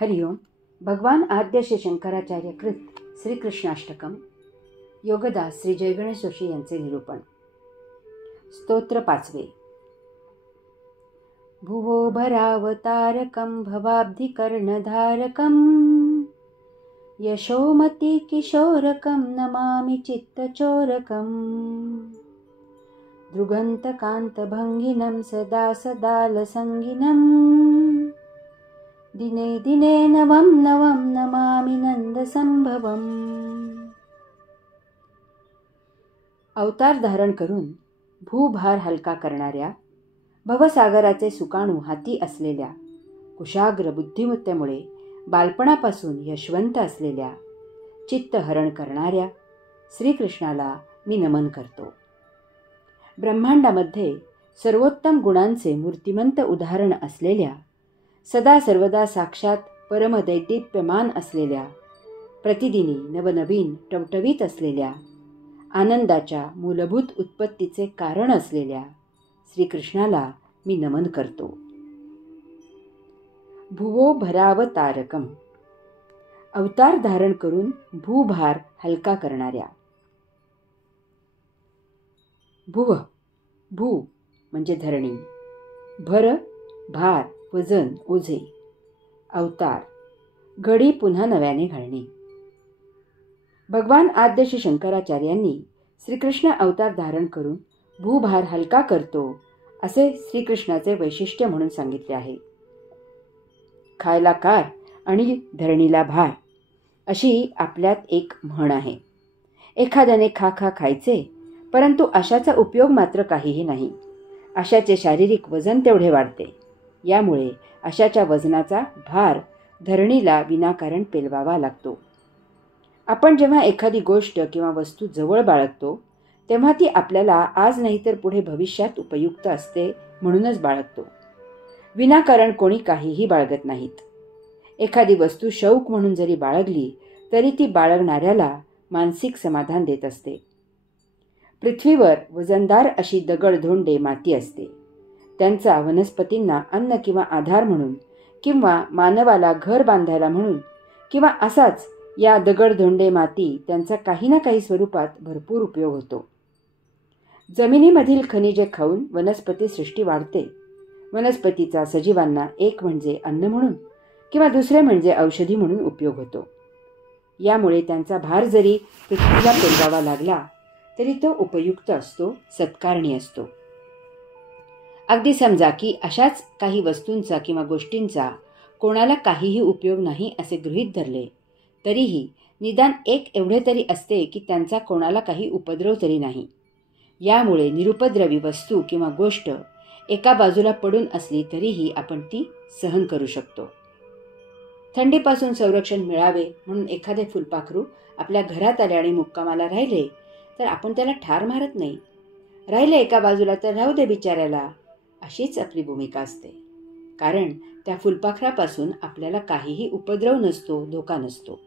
हरिओम. भगवान आद्य श्री शंकराचार्य कृत श्रीकृष्णाष्टकम योगदास श्री जयगणेश जोशी यांचे निरूपण. स्तोत्र 5. भुवो भरावतारकं भवाब्धिकर्णधारकं यशोमती किशोरकं नमामि चित्तचोरकं दृगन्तकान्तभङ्गिनं सदा सदालसङ्गिनं दिने दिने नवं नवं नमामि नंदसंभवम. अवतार धारण करून भूभार हलका करणाऱ्या, भवसागराचे सुकाणू हाती असलेल्या, कुशाग्र बुद्धिमत्तेमुळे बालपणापासून यशवंत असलेल्या, चित्तहरण करणाऱ्या श्रीकृष्णाला मी नमन करतो. ब्रह्मांडामध्ये सर्वोत्तम गुणांचे मूर्तिमंत उदाहरण असलेल्या, सदा सर्वदा साक्षात परमदैदिप्यमान असलेल्या, प्रतिदिनी नवनवीन टवटवीत असलेल्या, आनंदाच्या मूलभूत उत्पत्तीचे कारण असलेल्या श्रीकृष्णाला मी नमन करतो. भुवो भरावतारकम, अवतार धारण करून भूभार हलका करणाऱ्या. भुव, भू म्हणजे धरणी, भर भार वजन ओझे, अवतार घडी पुन्हा नव्याने घालणे. भगवान आद्य श्री शंकराचार्यांनी श्रीकृष्ण अवतार धारण करून भूभार हलका करतो असे श्रीकृष्णाचे वैशिष्ट्य म्हणून सांगितले आहे. खायला कार आणि धरणीला भार अशी आपल्यात एक म्हण आहे. एखाद्याने खा खायचे, परंतु आशाचा उपयोग मात्र काहीही नाही. आशाचे शारीरिक वजन तेवढे वाढते. यामुळे आशाच्या वजनाचा भार धरणीला विनाकारण पेलवावा लागतो. आपण जेव्हा एखादी गोष्ट किंवा वस्तू जवळ बाळगतो, तेव्हा ती आपल्याला आज नाही तर पुढे भविष्यात उपयुक्त असते म्हणूनच बाळगतो. विनाकारण कोणी काहीही बाळगत नाहीत. एखादी वस्तू शौक म्हणून जरी बाळगली तरी ती बाळगणाऱ्याला मानसिक समाधान देत असते. पृथ्वीवर वजनदार अशी दगडधोंडे माती असते. त्यांचा वनस्पतींना अन्न किंवा आधार म्हणून, किंवा मानवाला घर बांधायला म्हणून, किंवा असाच या दगडधोंडे माती त्यांचा काही ना काही स्वरूपात भरपूर उपयोग होतो. जमिनीमधील खनिजे खाऊन वनस्पती सृष्टी वाढते. वनस्पतीचा सजीवांना एक म्हणजे अन्न म्हणून किंवा दुसरे म्हणजे औषधी म्हणून उपयोग होतो. यामुळे त्यांचा भार जरी पृथ्वीला पेलवावा लागला तरी तो उपयुक्त असतो, सत्कारणी असतो. अगदी समजा की अशाच काही वस्तूंचा किंवा गोष्टींचा कोणाला काहीही उपयोग नाही असे गृहीत धरले, तरीही निदान एक एवढे तरी असते की त्यांचा कोणाला काही उपद्रव तरी नाही. यामुळे निरुपद्रवी वस्तू किंवा गोष्ट एका बाजूला पडून असली तरीही आपण ती सहन करू शकतो. थंडीपासून संरक्षण मिळावे म्हणून एखादे फुलपाखरू आपल्या घरात आले आणि मुक्कामाला राहिले तर आपण त्याला ठार मारत नाही. राहिले एका बाजूला तर राहू दे बिचाऱ्याला, अशीच आपली भूमिका असते. कारण त्या फुलपाखरापासून आपल्याला काहीही उपद्रव नसतो, धोका नसतो.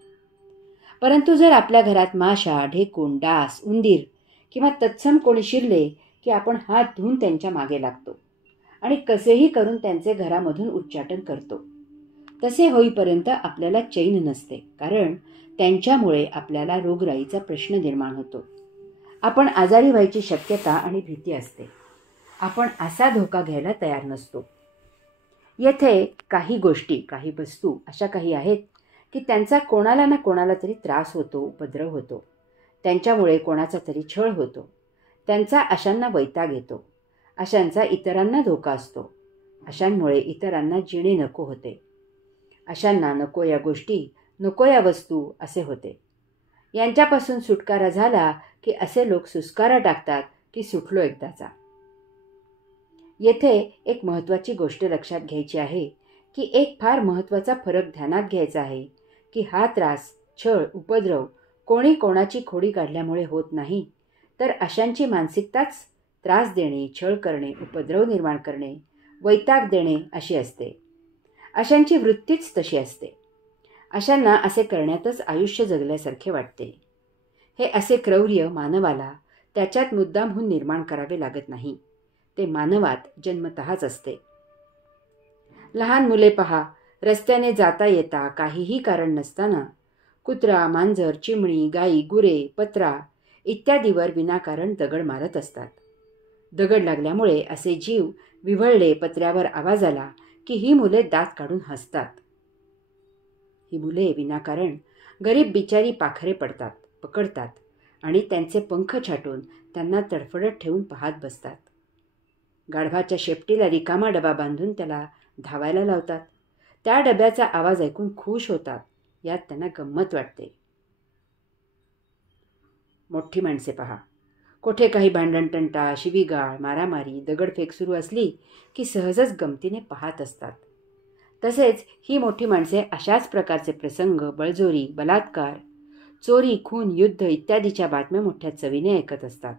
परंतु जर आपल्या घरात माशा, ढेकूण, डास, उंदीर किंवा तत्सम कोणी शिरले की आपण हात धुवून त्यांच्या मागे लागतो आणि कसेही करून त्यांचे घरामधून उच्चाटन करतो. तसे होईपर्यंत आपल्याला चैन नसते, कारण त्यांच्यामुळे आपल्याला रोगराईचा प्रश्न निर्माण होतो. आपण आजारी व्हायची शक्यता आणि भीती असते. आपण असा धोका घ्यायला तयार नसतो. येथे काही गोष्टी, काही वस्तू अशा काही आहेत की त्यांचा कोणाला ना कोणाला तरी त्रास होतो, उपद्रव होतो. त्यांच्यामुळे कोणाचा तरी छळ होतो. त्यांचा अशांना वैताग येतो. अशांचा इतरांना धोका असतो. अशांमुळे इतरांना जिणे नको होते. अशांना नको या गोष्टी, नको या वस्तू असे होते. यांच्यापासून सुटकारा झाला की असे लोक सुस्कारा टाकतात की सुटलो एकदाचा. येथे एक महत्त्वाची गोष्ट लक्षात घ्यायची आहे की एक फार महत्त्वाचा फरक ध्यानात घ्यायचा आहे की हा त्रास, छळ, उपद्रव कोणी कोणाची खोडी काढल्यामुळे होत नाही, तर अशांची मानसिकताच त्रास देणे, छळ करणे, उपद्रव निर्माण करणे, वैताग देणे अशी असते. अशांची वृत्तीच तशी असते. अशांना असे करण्यातच आयुष्य जगल्यासारखे वाटते. हे असे क्रौर्य मानवाला त्याच्यात मुद्दामहून निर्माण करावे लागत नाही. ते मानवात जन्मतःच असते. लहान मुले पहा, रस्त्याने जाता येता काहीही कारण नसताना कुत्रा, मांजर, चिमणी, गाई, गुरे, पत्रा इत्यादीवर विनाकारण दगड मारत असतात. दगड लागल्यामुळे असे जीव विव्हळले, पत्र्यावर आवाज आला की ही मुले दात काढून हसतात. ही मुले विनाकारण गरीब बिचारी पाखरे पकडतात आणि त्यांचे पंख छाटून त्यांना तडफडत ठेवून पाहत बसतात. गाढवाच्या शेपटीला रिकामा डबा बांधून त्याला धावायला लावतात. त्या डब्याचा आवाज ऐकून खुश होतात. यात त्यांना गंमत वाटते. मोठी माणसे पहा, कोठे काही भांडणतंटा, शिवीगाळ, मारामारी, दगडफेक सुरू असली की सहजच गमतीने पाहत असतात. तसेच ही मोठी माणसे अशाच प्रकारचे प्रसंग, बळजोरी, बलात्कार, चोरी, खून, युद्ध इत्यादीच्या बातम्या मोठ्या चवीने ऐकत असतात.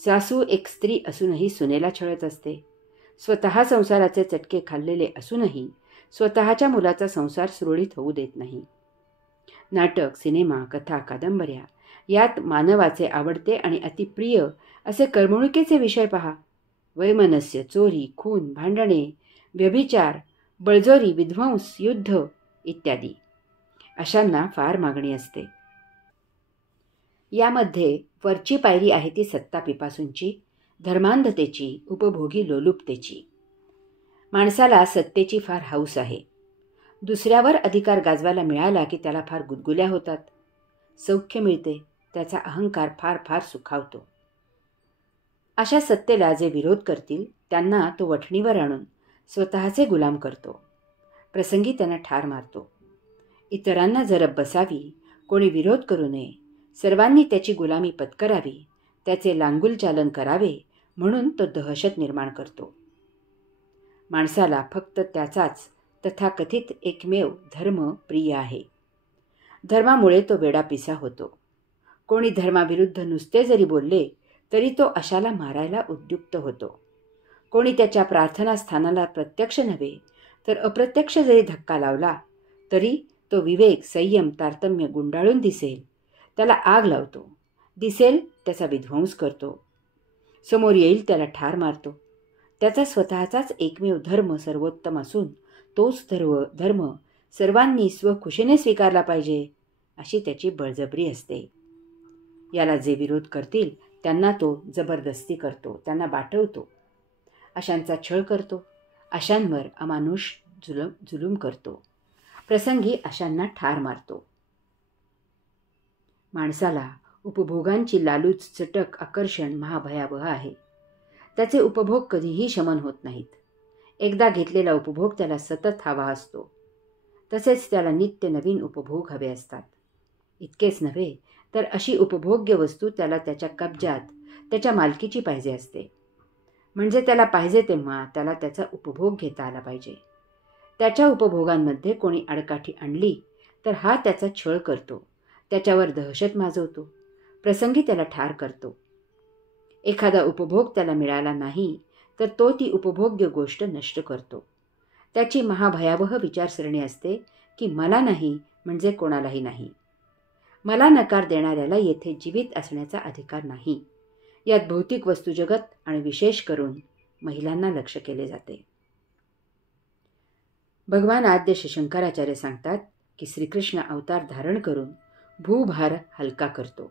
सासू एक स्त्री असूनही सुनेला छळत असते. स्वतः संसाराचे चटके खाल्लेले असूनही स्वतःच्या मुलाचा संसार सुरळीत होऊ देत नाही. नाटक, सिनेमा, कथा, कादंबऱ्या यात मानवाचे आवडते आणि अतिप्रिय असे करमणुकीचे विषय पहा. वैमनस्य, चोरी, खून, भांडणे, व्यभिचार, बळजोरी, विध्वंस, युद्ध इत्यादी अशांना फार मागणी असते. यामध्ये वरची पायरी आहे ती सत्तापिपासूंची, धर्मांधतेची, उपभोगी लोलुपतेची. माणसाला सत्तेची फार हौस आहे. दुसऱ्यावर अधिकार गाजवायला मिळाला की त्याला फार गुदगुल्या होतात. सौख्य मिळते, त्याचा अहंकार फार फार सुखावतो. अशा सत्तेला जे विरोध करतील त्यांना तो वठणीवर आणून स्वतःचे गुलाम करतो. प्रसंगी त्यांना ठार मारतो. इतरांना जरब बसावी, कोणी विरोध करू नये, सर्वांनी त्याची गुलामी पत्करावी, त्याचे लांगुलचालन करावे म्हणून तो दहशत निर्माण करतो. माणसाला फक्त त्याचाच तथाकथित एकमेव धर्म प्रिय आहे. धर्मामुळे तो वेडापिसा होतो. कोणी धर्माविरुद्ध नुसते जरी बोलले तरी तो अशाला मारायला उद्युक्त होतो. कोणी त्याच्या प्रार्थनास्थानाला प्रत्यक्ष नव्हे तर अप्रत्यक्ष जरी धक्का लावला तरी तो विवेक, संयम, तारतम्य गुंडाळून दिसेल त्याला आग लावतो, दिसेल त्याचा विध्वंस करतो, समोर येईल त्याला ठार मारतो. त्याचा स्वतःचाच एकमेव धर्म सर्वोत्तम असून तोच धर्म सर्वांनी स्वखुशीने स्वीकारला पाहिजे अशी त्याची बळजबरी असते. याला जे विरोध करतील त्यांना तो जबरदस्ती करतो, त्यांना बाटवतो, अशांचा छळ करतो, अशांवर अमानुष जुलूम करतो, प्रसंगी अशांना ठार मारतो. माणसाला उपभोगांची लालूच, चटक, आकर्षण महाभयावह आहे. त्याचे उपभोग कधीही शमन होत नाहीत. एकदा घेतलेला उपभोग त्याला सतत हवा असतो. तसेच त्याला नित्य नवीन उपभोग हवे असतात. इतकेच नव्हे तर अशी उपभोग्य वस्तू त्याला त्याच्या कब्जात, त्याच्या मालकीची पाहिजे असते. म्हणजे त्याला पाहिजे तेव्हा त्याला त्याचा उपभोग घेता आला पाहिजे. त्याच्या उपभोगांमध्ये कोणी आडकाठी आणली तर हा त्याचा छळ करतो, त्याच्यावर दहशत माजवतो, प्रसंगी त्याला ठार करतो. एखादा उपभोग त्याला मिळाला नाही तर तो ती उपभोग्य गोष्ट नष्ट करतो. त्याची महाभयावह विचारसरणी असते की मला नाही म्हणजे कोणालाही नाही. मला नकार देणाऱ्याला येथे जीवित असण्याचा अधिकार नाही. यात भौतिक वस्तुजगत आणि विशेष करून महिलांना लक्ष केले जाते. भगवान आद्य शंकराचार्य सांगतात की श्रीकृष्ण अवतार धारण करून भूभार हलका करतो.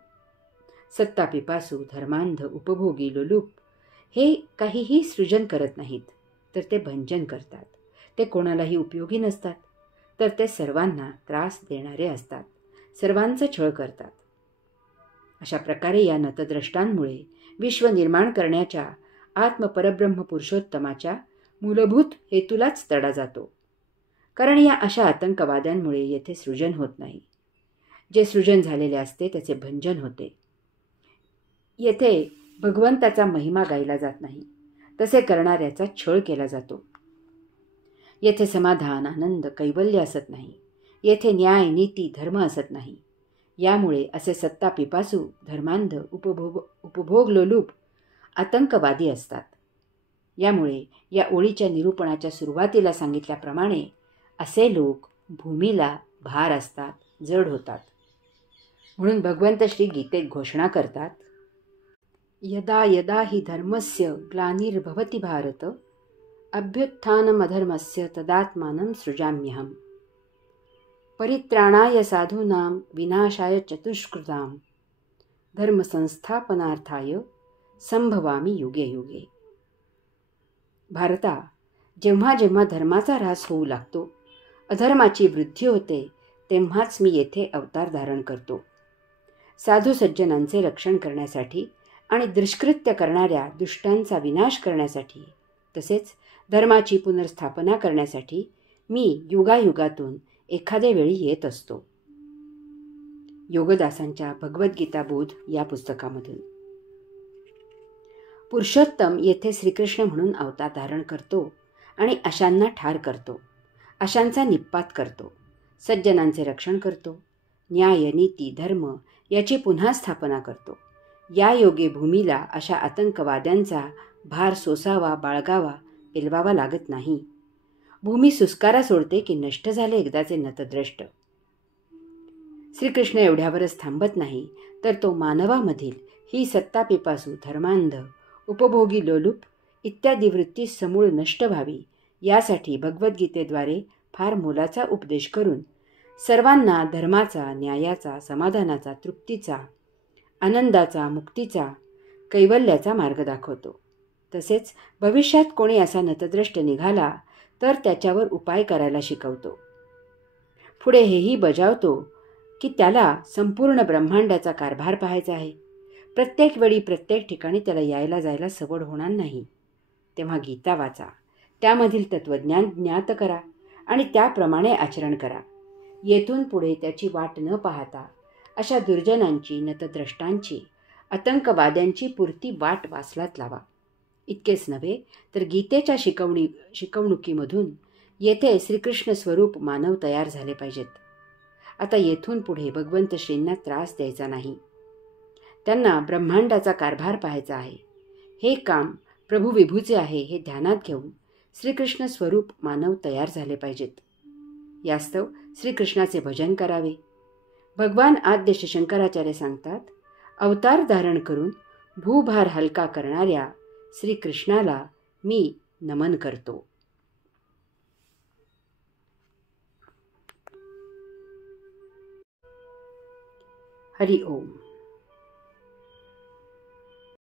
सत्तापिपासू, धर्मांध, उपभोगी, लोलूप हे काहीही सृजन करत नाहीत तर ते भंजन करतात. ते कोणालाही उपयोगी नसतात तर ते सर्वांना त्रास देणारे असतात, सर्वांचा छळ करतात. अशा प्रकारे या नतद्रष्टांमुळे विश्व निर्माण करण्याच्या आत्मपरब्रह्म पुरुषोत्तमाच्या मूलभूत हेतूलाच तडा जातो. कारण या अशा आतंकवाद्यांमुळे येथे सृजन होत नाही. जे सृजन झालेले असते त्याचे भंजन होते. येथे भगवंताचा महिमा गायला जात नाही, तसे करणाऱ्याचा छळ केला जातो. येथे समाधान, आनंद, कैवल्य असत नाही. येथे न्याय, नीती, धर्म असत नाही. यामुळे असे सत्ता पिपासू, धर्मांध, उपभोग लोलूप आतंकवादी असतात. यामुळे या ओळीच्या निरूपणाच्या सुरुवातीला सांगितल्याप्रमाणे असे लोक भूमीला भार असतात, जड होतात. म्हणून भगवंत श्री गीतेत घोषणा करतात, यदा यदा हि धर्मस्य ग्लानिर्भवति भारत अभ्युत्थानमधर्मस्य तदात्मानं सृजाम्यहम् परित्राणाय साधूनां विनाशाय चतुष्कृतां धर्मसंस्थापनार्थाय संभवामी युगे युगे. भारता, जेव्हा जेव्हा धर्माचा ऱ्हास होऊ लागतो, अधर्माची वृद्धी होते, तेव्हाच मी येथे अवतार धारण करतो. साधू सज्जनांचे रक्षण करण्यासाठी आणि दुष्कृत्य करणाऱ्या दुष्टांचा विनाश करण्यासाठी, तसेच धर्माची पुनर्स्थापना करण्यासाठी मी युगायुगातून एखाद्या वेळी येत असतो. योगदासांच्या भगवद्गीता बोध या पुस्तकामधून. पुरुषोत्तम येथे श्रीकृष्ण म्हणून अवतार धारण करतो आणि अशांना ठार करतो, अशांचा निप्पात करतो, सज्जनांचे रक्षण करतो, न्याय नीती धर्म याची पुन्हा स्थापना करतो. या योगे भूमीला अशा आतंकवाद्यांचा भार सोसावा, बाळगावा, पेलवावा लागत नाही. भूमी सुस्कारा सोडते की नष्ट झाले एकदाचे नतद्रष्ट. श्रीकृष्ण एवढ्यावरच थांबत नाही, तर तो मानवामधील ही सत्तापिपासू, धर्मांध, उपभोगी लोलूप इत्यादी वृत्ती समूळ नष्ट व्हावी, यासाठी भगवद्गीतेद्वारे फार मोलाचा उपदेश करून सर्वांना धर्माचा, न्यायाचा, समाधानाचा, तृप्तीचा, आनंदाचा, मुक्तीचा, कैवल्याचा मार्ग दाखवतो. तसेच भविष्यात कोणी असा नतद्रष्ट निघाला तर त्याच्यावर उपाय करायला शिकवतो. पुढे हेही बजावतो की त्याला संपूर्ण ब्रह्मांडाचा कारभार पाहायचा आहे. प्रत्येक वेळी प्रत्येक ठिकाणी त्याला यायला जायला सवड होणार नाही. तेव्हा गीता वाचा, त्यामधील तत्त्वज्ञान ज्ञात करा आणि त्याप्रमाणे आचरण करा. येथून पुढे त्याची वाट न पाहता अशा दुर्जनांची, नतद्रष्टांची, आतंकवाद्यांची पुरती वाट वासलात लावा. इतकेच नव्हे तर गीतेच्या शिकवणुकीमधून येथे श्रीकृष्ण स्वरूप मानव तयार झाले पाहिजेत. आता येथून पुढे भगवंत श्रींना त्रास द्यायचा नाही. त्यांना ब्रह्मांडाचा कारभार पाहायचा आहे. हे काम प्रभू विभूचे आहे हे ध्यानात घेऊन श्रीकृष्ण स्वरूप मानव तयार झाले पाहिजेत. यास्तव श्रीकृष्णाचे भजन करावे. भगवान आद्य शंकराचार्य सांगतात, अवतार धारण करून भूभार हलका करणाऱ्या श्रीकृष्णाला मी नमन करतो. हरि ओम.